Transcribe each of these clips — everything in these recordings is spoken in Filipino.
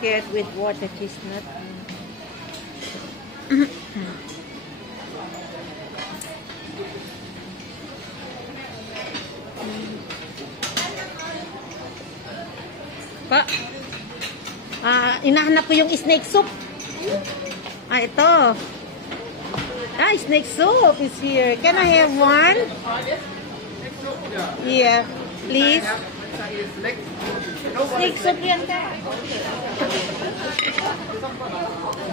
biscuit with water chestnut. Pa, inahanap ko yung snake soup. Ito. Snake soup is here. Can I have one? Yeah, please. Snake soup yan ka.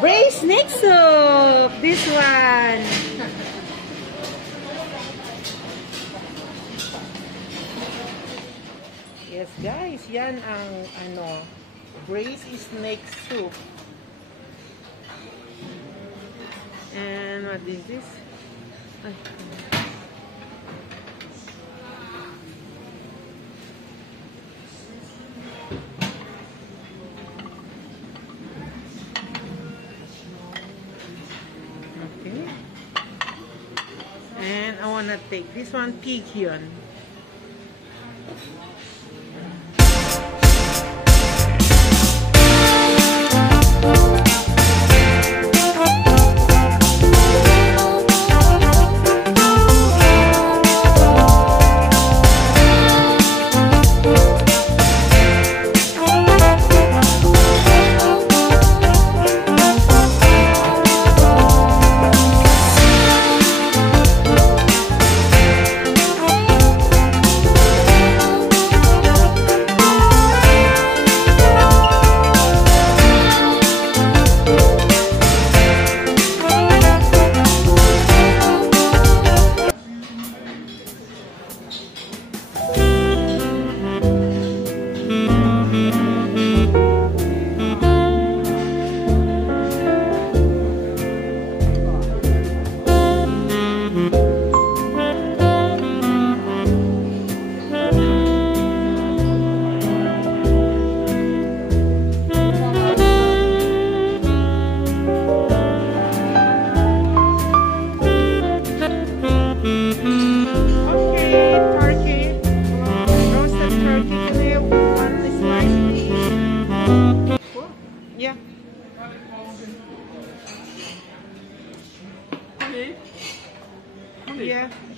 Braise snake soup. This one. Yes guys, yan ang Braise snake soup. And what is this? Okay. And I wanna take this one, pigeon.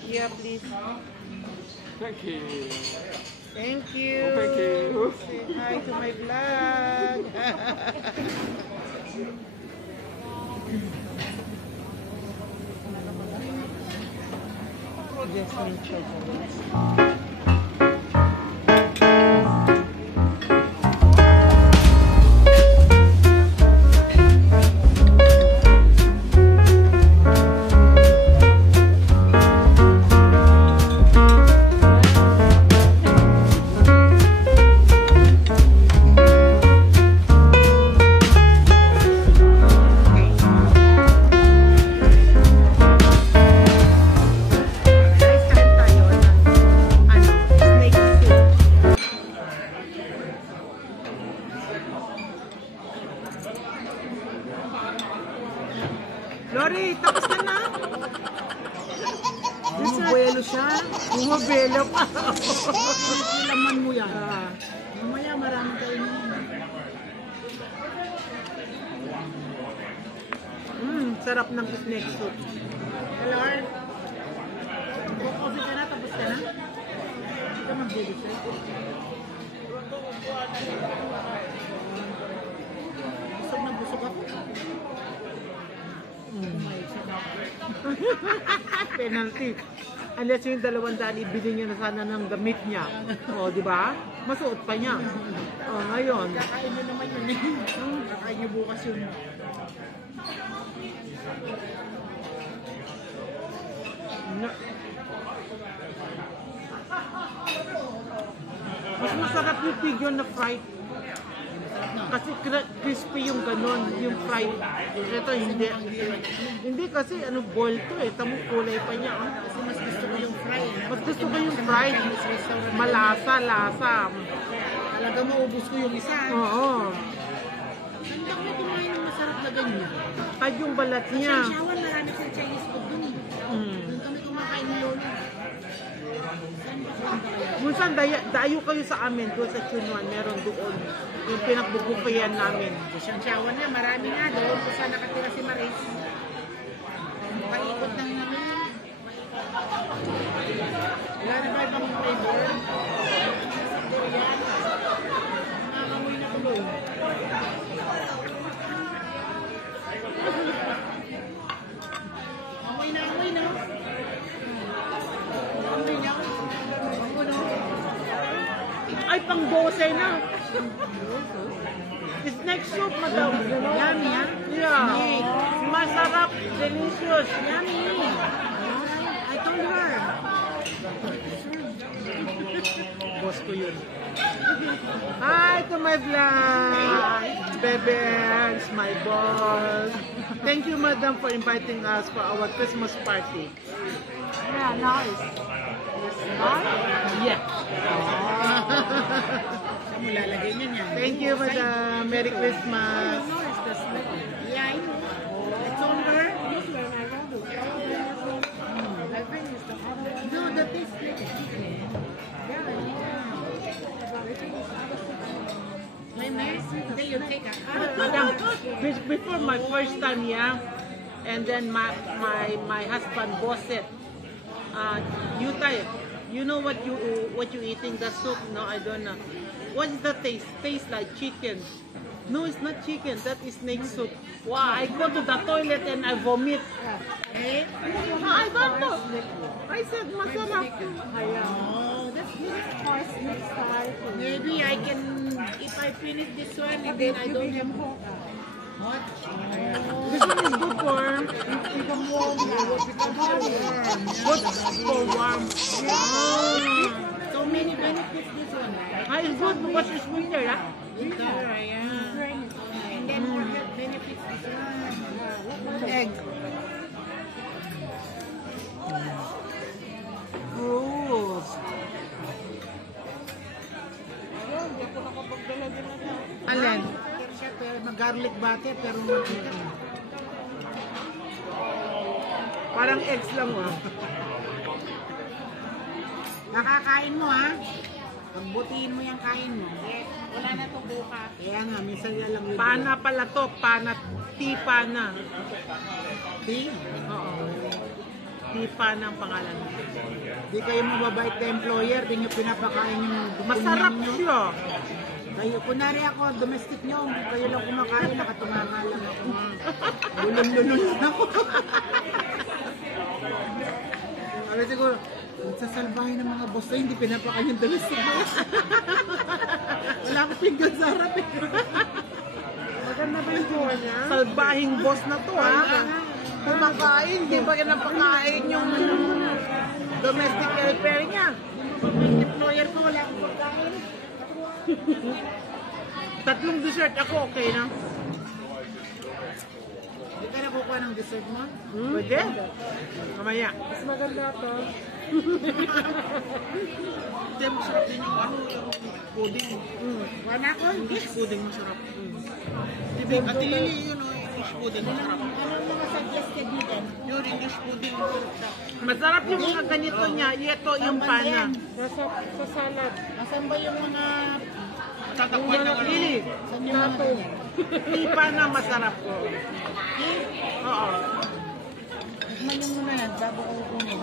Yeah, please. Thank you. Thank you. Oh, thank you. Say hi to my vlog. Jasmine chocolate. Lori, tapos ka na? Bumabelo siya. Bumabelo pa. Laman mo yan. Mamaya marami kayo na. Sarap ng snake soup. Hello? Coffee ka na? Tapos ka na? Hindi ka mag-baby siya. Busog na busog ako. Penalty. Unless yung 200 ibili niya na sana ng damit niya. O, di ba? Masuot pa niya. O, ngayon. Kakain mo naman yun eh. Kakain niyo bukas yun. Mas masarap yung pigeon na fried. Kasi crispy yung ganon, yung fried. Ito hindi. Hindi kasi boiled to eh. Tamang kulay pa niya. Kasi mas gusto ko yung fried. Mas gusto ko yung fried. Malasa, lasa. Talaga maubos ko yung isa. Oo. Saan lang mo kumain ng masarap na ganyan? Kahit yung balat niya. Siyawan, marami sa Chinese food dun eh. Doon kami kumakain ng lolo. Saan ba kaya? Yung Minsan dayo kayo sa amin doon sa Chunuan, meron doon. Yung pinagbubukayan namin. Siyang-siyawan na, marami nga doon. Kung saan nakatira si Maris. Paikot ng namin. Wala na ba ibang flavor? Nangangamoy na tuloy. Amoy na, no? Amoy na. Ako, no? Ay, pang 12 na. It's next soup, madam. Yummy, ha? Yeah. Masarap, delicious. Yummy. I told her. Boss ko yun. Hi to my vlog. Bebes, my boss. Thank you, madam, for inviting us for our Christmas party. Yeah, nice. Yeah. Saan mo lalagay niyan yan? Thank you, madam. Merry Christmas. Yeah, I know. It's on her. No, that is then you take Madam, before my first time, yeah, and then my husband boss said, you know what you eating the soup? No, I don't know. What is the taste? Tastes like chicken. No, it's not chicken. That is snake soup. Wow, I go to the toilet and I vomit. Eh? I don't know. I said, masarap. Oh, that's horse next time. Maybe I can, if I finish this one, and then I don't have what? This one is good for Warm now. good for warm. So many benefits this one. It's good because it's winter, yeah? Winter, yeah. And then more health benefits this one. Egg. Gross. Alin? Mag-garlic butter, pero makita. Parang eggs lang, ah. Nakakain mo, ha? Pagbutihin mo yung kain mo. Wala na to bukas. Kaya nga, minsan yan lang yung Pana pala to. Pana. Tipana. tea. Oo. Tipana ang pangalan. Di kayo mababait na employer, di nyo pinapakain yung Masarap nyo. siya. Kayo, kunwari ako, domestic nyo, hindi kayo lang kumakain, nakatunganga lang ako. Lulun-lulun lang ako. Sabi siguro, sasalbahin ng mga boss na hindi pinapakain yung domestic mo. Wala akong pinggan sa harap eh. Maganda ba yung buwan niya? Salbahing boss na to, ha? Kumakain, di ba napakain yung domestic helper niya? Employer ko, wala akong pagkain. 3 dessert ako, okay na. Hindi ka nakukuha ng dessert mo? Pwede? Mamaya. Mas maganda to. Hindi, masarap din yung ano, yung pudding. Wala ko, Fish pudding masarap. Diba, Ate Lily, yun o, fish pudding masarap. Anong mga suggested dito? Yun, English pudding. Masarap yung mga ganito niya. Ito yung pana. Nasa sa salad. Nasaan ba yung mga Tatakpan ng Lily. saan yung mga ganyan? Yung pana masarap ko. Oo. Tikman yung muna yan, bago ko kunin.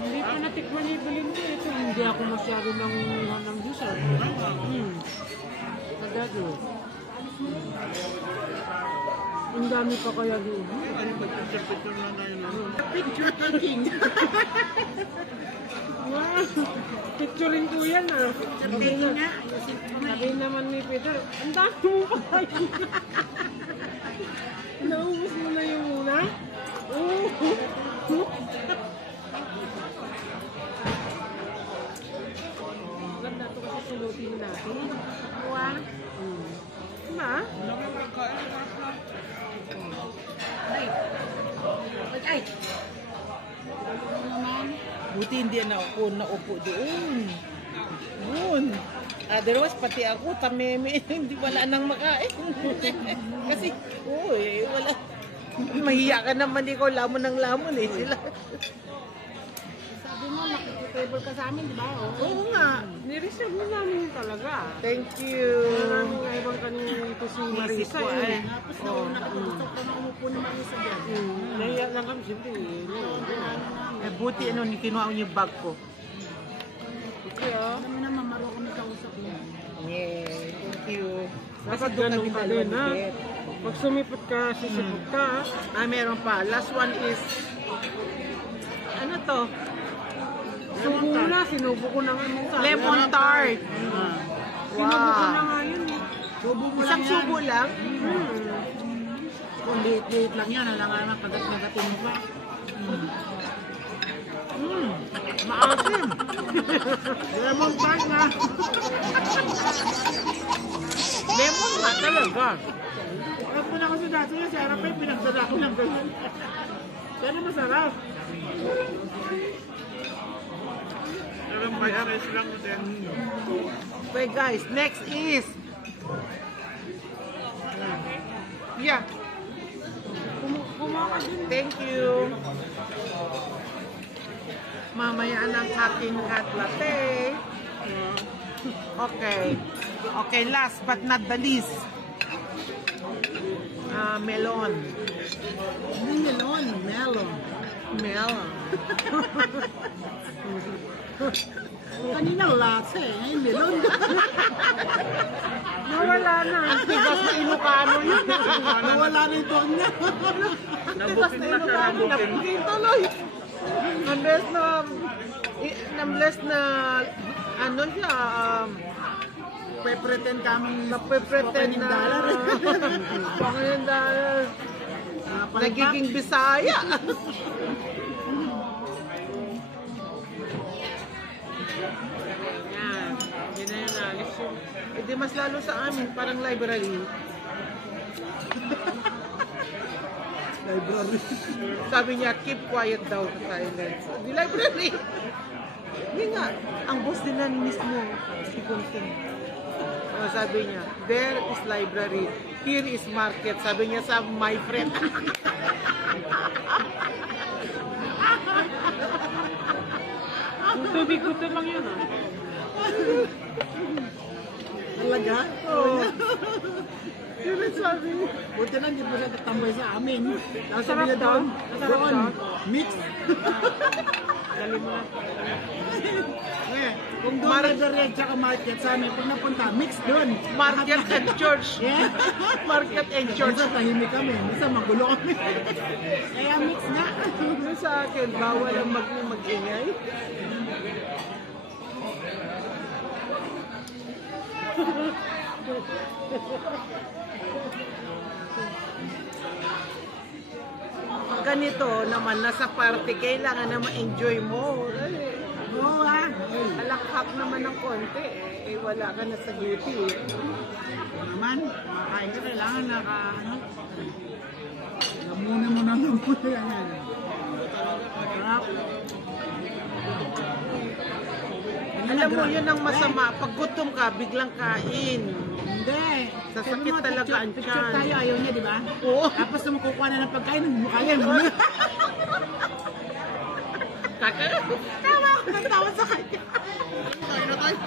Hindi pa natikman yung bilhin ko. Ito, hindi ako masyado ng dessert. Kadado. Ang dami pa kaya doon. Ano ba, picture lang tayo na. Picture taking. Wow! Picturing ko yan ah. Taking nga. Ayusin ko na Sabi naman ni Peter, ang dami mo pa kayo. Naubos mo na yung una? Oo. Ganda ito kasi sulutin natin. Wow. Na? Ay. Ay. Buti hindi na ako naupo doon. Doon. Otherwise, pati ako, tameme, hindi wala nang makain. Kasi, uy, wala. Mahiya ka naman ikaw, lamon ng lamon eh sila. Sabi mo, makikita nag-table ka sa amin, di ba? Oo nga. Nireserve mo namin yun talaga. Thank you. Maraming ibang kanina ito si Marisa eh. Tapos nauna ka gusto ko na umupo ni Marisa dyan. Nahiya lang kami siyempre. Buti kinuha yung bag ko. Okay ah. Alam mo naman, maro kami kausap niya. Yeah, thank you. Dapat ganun ka din ha. Pag sumipot ka, sisipot ka. Meron pa. Last one is, ano to? Sinubo ko na nga yung sa Lemon tart. Sinubo ko na Wow. nga yun eh. Subo mo lang Isang yan. subo lang? Kung liit-liit lang yan, alangan kagat-kagatin mo pa. Maasim. Lemon tart na. Lemon nga talaga. Alam ko na kasi dati yung sarap ay pinagdala ko ng ganyan. Pero masarap. Pero may ares lang din. Okay guys, next is yeah. Kumawa din. Thank you. Mamaya ang aking hot latte. Okay. Okay, last but not the least. Melon. Hindi melon, melon. Melon. Kanina lasa eh, ngayon melon. Nawala na. Ang tigas na Ilocano yun. Nawala na yung tuwang niya. Ang tigas na Ilocano. Nabuking tuloy. Unless na ano siya, Pre-pretend kami napre-pretend na Panginoon dollar. Nagiging Bisaya. Yan. Yan na yung alis yun. Hindi mas lalo sa amin, parang library. library. Sabi niya, keep quiet daw sa silence. Di library. Hindi nga, ang boss nila mismo, si Kunting. Sabi niya, there is library, here is market. Sabi niya sa my friend. Yung tubig ko ito lang yun ah. Talaga? Oo. Yun ang sabi niya. Buti lang, di ba siya tatambay sa amin. Tapos sabi Sarap niya daw. doon, Sarap doon, daw. mix. Dali mo na. Kung doon library at saka market sa amin, pag napunta, mix doon. Market and church. Yeah. Market and church. Minsan tahimik kami, minsan magulo kami. Kaya mix na. Yung sa akin, bawal ang mag-ingay. Pag ganito naman, nasa party, kailangan na ma-enjoy mo. Oo ha. Alakhak naman ng konti, wala ka na sa duty. Naman, makain ka, kailangan ano, lamunin mo na lamunin yan. Sarap. Alam mo, yun ang masama. Pag gutom ka, biglang kain. Hindi. Sasakit talaga ang picture tiyan. tayo, ayaw niya, di ba? Oo. Tapos nung kukuha na ng pagkain, mukha yan. Tawa ako ng tawa sa kanya.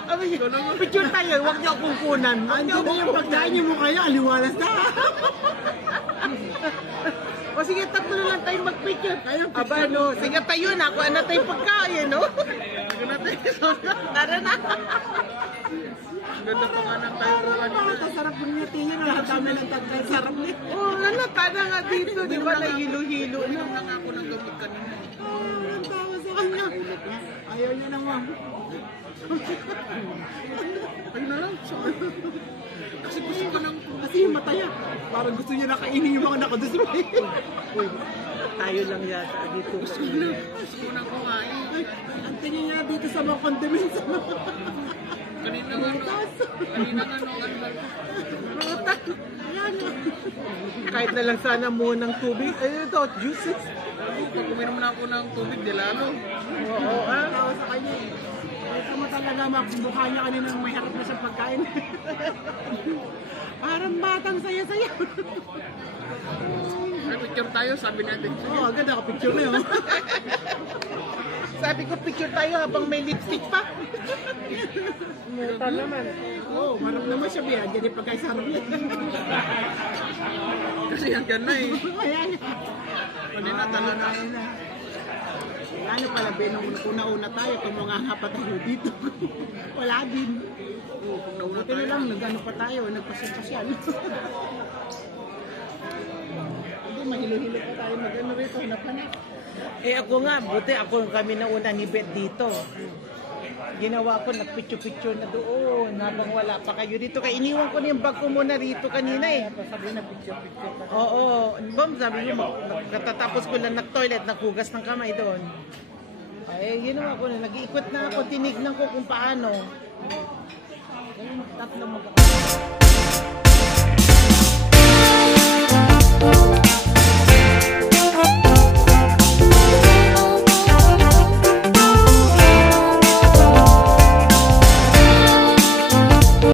Sabi niya, picture tayo, huwag niyo akong kunan. Andiyan na yung pagkain yung mukha yan, aliwalas na. O sige, tatlo na lang tayo mag-picture. Aba, no, sige tayo na, kung ano tayong pagkain, no? Sige na tayo. Tara na. Ganda pa nga ng tayo. Sarap mo niya tingin, lahat dami ng tagkay, sarap niya. Oo, tara nga dito, di ba, nahilo-hilo. Inom na nga ako ng gamot kanina. Ang tawa sa kanya. Ayaw niya naman. Ay na lang, kasi gusto ko ng... Kasi yung mata niya, parang gusto niya nakainin yung mga nakadisplay. Tayo lang yata dito. Gusto ko na kumain. Ang tingin niya dito sa mga condiments. Kanina nga Rutas. Kahit na lang sana munang tubig. Ay, ito, juices. Pag uminom na ako ng tubig, di lalo. Oo, Tawa sa kanya eh. Ito mo talaga makmukha niya kanina nung may harap na siyang pagkain. Parang batang saya-saya. May picture tayo, sabi natin. Oo, agad ako picture na yun. Sabi ko, picture tayo habang may lipstick pa. Muta naman. Oo, marap naman siya biya. Jadi pagkaisarap niya. Kasi yan na eh. Ayan. Pwede na talo na. Ano pala, nung una-una tayo, kung mga hapa tayo dito. Wala din. Buti na lang, nag-ano pa tayo, nagpasyal-pasyal. Hindi, mahilo-hilo pa tayo mag-ano rito, hanap-hanap. Eh ako nga, buti ako kami na una ni Bet dito. Ginawa ko, nagpicture-picture na doon habang wala pa kayo dito. Kaya iniwan ko na yung bag ko muna rito kanina eh. Sabi na picture-picture pa. Oo, bam, sabi ko, katatapos ko lang nag-toilet, naghugas ng kamay doon. Ay, ginawa ko na, nag-iikot na ako, tinignan ko kung paano. Tatlong mag